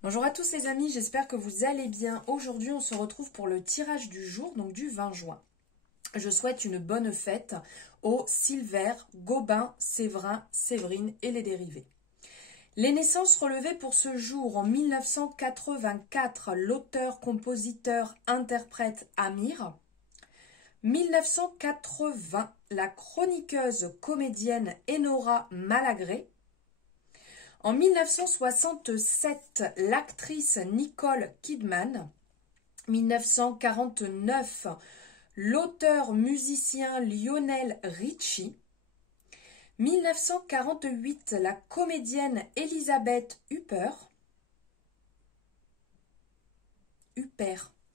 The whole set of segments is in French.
Bonjour à tous les amis, j'espère que vous allez bien. Aujourd'hui, on se retrouve pour le tirage du jour, donc du 20 juin. Je souhaite une bonne fête aux Silver, Gobin, Séverin, Séverine et les dérivés. Les naissances relevées pour ce jour en 1984, l'auteur, compositeur, interprète Amir. 1980, la chroniqueuse comédienne Enora Malagré. En 1967, l'actrice Nicole Kidman. 1949, l'auteur-musicien Lionel Richie. 1948, la comédienne Elisabeth Huppert.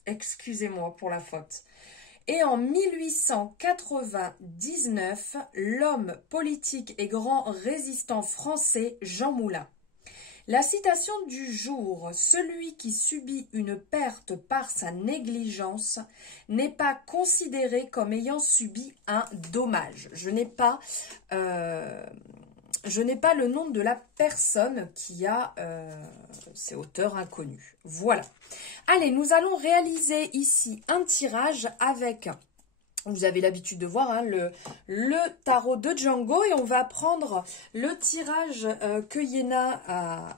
Excusez-moi pour la faute. Et en 1899, l'homme politique et grand résistant français Jean Moulin. La citation du jour, celui qui subit une perte par sa négligence n'est pas considéré comme ayant subi un dommage. Je n'ai pas le nom de la personne qui a ces auteurs inconnus. Voilà. Allez, nous allons réaliser ici un tirage avec, vous avez l'habitude de voir, hein, le tarot de Django. Et on va prendre le tirage que Yéna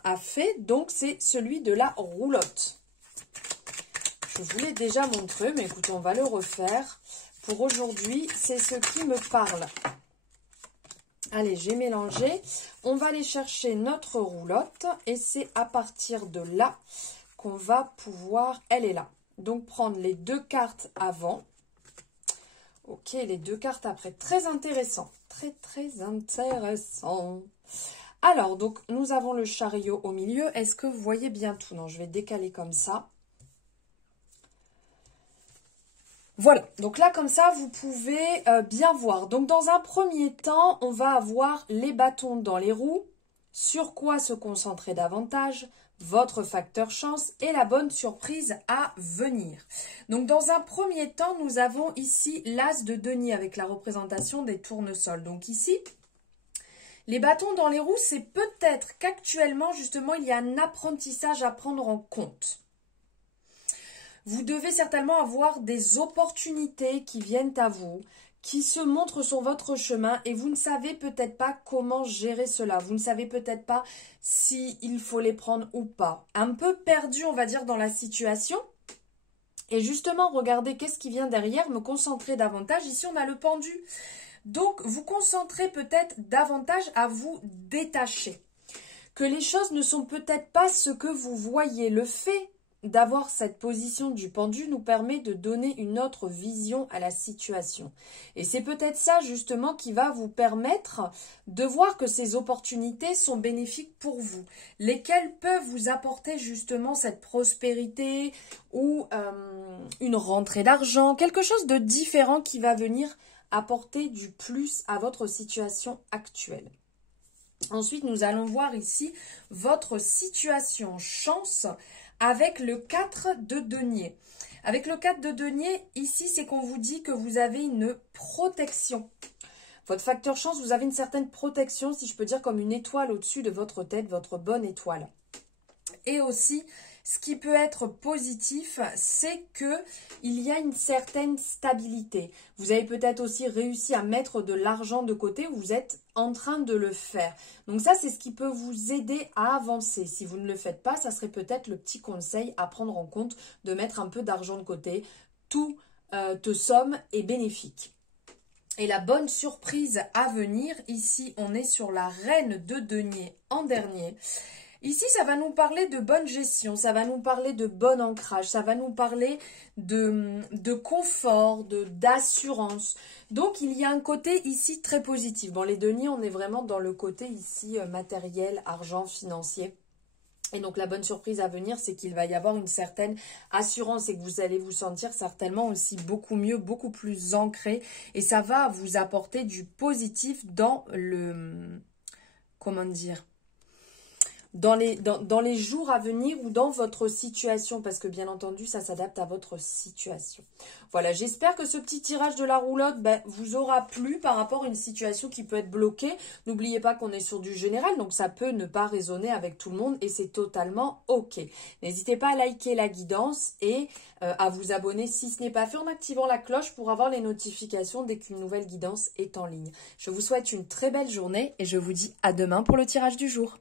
a fait. Donc, c'est celui de la roulotte. Je vous l'ai déjà montré, mais écoutez, on va le refaire. Pour aujourd'hui, c'est ce qui me parle. Allez, j'ai mélangé. On va aller chercher notre roulotte et c'est à partir de là qu'on va pouvoir, elle est là. Donc, prendre les deux cartes avant. Ok, les deux cartes après. Très intéressant. Très, très intéressant. Alors, donc, nous avons le chariot au milieu. Est-ce que vous voyez bien tout? Non, je vais décaler comme ça. Voilà, donc là comme ça vous pouvez bien voir. Donc dans un premier temps, on va avoir les bâtons dans les roues, sur quoi se concentrer davantage, votre facteur chance et la bonne surprise à venir. Donc dans un premier temps, nous avons ici l'as de denier avec la représentation des tournesols. Donc ici, les bâtons dans les roues, c'est peut-être qu'actuellement justement il y a un apprentissage à prendre en compte. Vous devez certainement avoir des opportunités qui viennent à vous, qui se montrent sur votre chemin et vous ne savez peut-être pas comment gérer cela. Vous ne savez peut-être pas s'il faut les prendre ou pas. Un peu perdu, on va dire, dans la situation. Et justement, regardez qu'est-ce qui vient derrière, me concentrer davantage. Ici, on a le pendu. Donc, vous concentrez peut-être davantage à vous détacher. Que les choses ne sont peut-être pas ce que vous voyez. Le fait d'avoir cette position du pendu nous permet de donner une autre vision à la situation. Et c'est peut-être ça justement qui va vous permettre de voir que ces opportunités sont bénéfiques pour vous, lesquelles peuvent vous apporter justement cette prospérité ou une rentrée d'argent, quelque chose de différent qui va venir apporter du plus à votre situation actuelle. Ensuite, nous allons voir ici votre situation chance avec le 4 de denier. Avec le 4 de denier, ici, c'est qu'on vous dit que vous avez une protection. Votre facteur chance, vous avez une certaine protection, si je peux dire, comme une étoile au-dessus de votre tête, votre bonne étoile. Et aussi, ce qui peut être positif, c'est qu'il y a une certaine stabilité. Vous avez peut-être aussi réussi à mettre de l'argent de côté ou vous êtes en train de le faire. Donc ça, c'est ce qui peut vous aider à avancer. Si vous ne le faites pas, ça serait peut-être le petit conseil à prendre en compte de mettre un peu d'argent de côté. Toute somme est bénéfique. Et la bonne surprise à venir, ici, on est sur la reine de denier en dernier. Ici, ça va nous parler de bonne gestion, ça va nous parler de bon ancrage, ça va nous parler de confort, d'assurance. Donc, il y a un côté ici très positif. Bon, les deniers, on est vraiment dans le côté ici matériel, argent, financier. Et donc, la bonne surprise à venir, c'est qu'il va y avoir une certaine assurance et que vous allez vous sentir certainement aussi beaucoup mieux, beaucoup plus ancré. Et ça va vous apporter du positif dans le... Comment dire ? dans les jours à venir ou dans votre situation, parce que bien entendu, ça s'adapte à votre situation. Voilà, j'espère que ce petit tirage de la roulotte vous aura plu par rapport à une situation qui peut être bloquée. N'oubliez pas qu'on est sur du général, donc ça peut ne pas résonner avec tout le monde et c'est totalement OK. N'hésitez pas à liker la guidance et à vous abonner si ce n'est pas fait en activant la cloche pour avoir les notifications dès qu'une nouvelle guidance est en ligne. Je vous souhaite une très belle journée et je vous dis à demain pour le tirage du jour.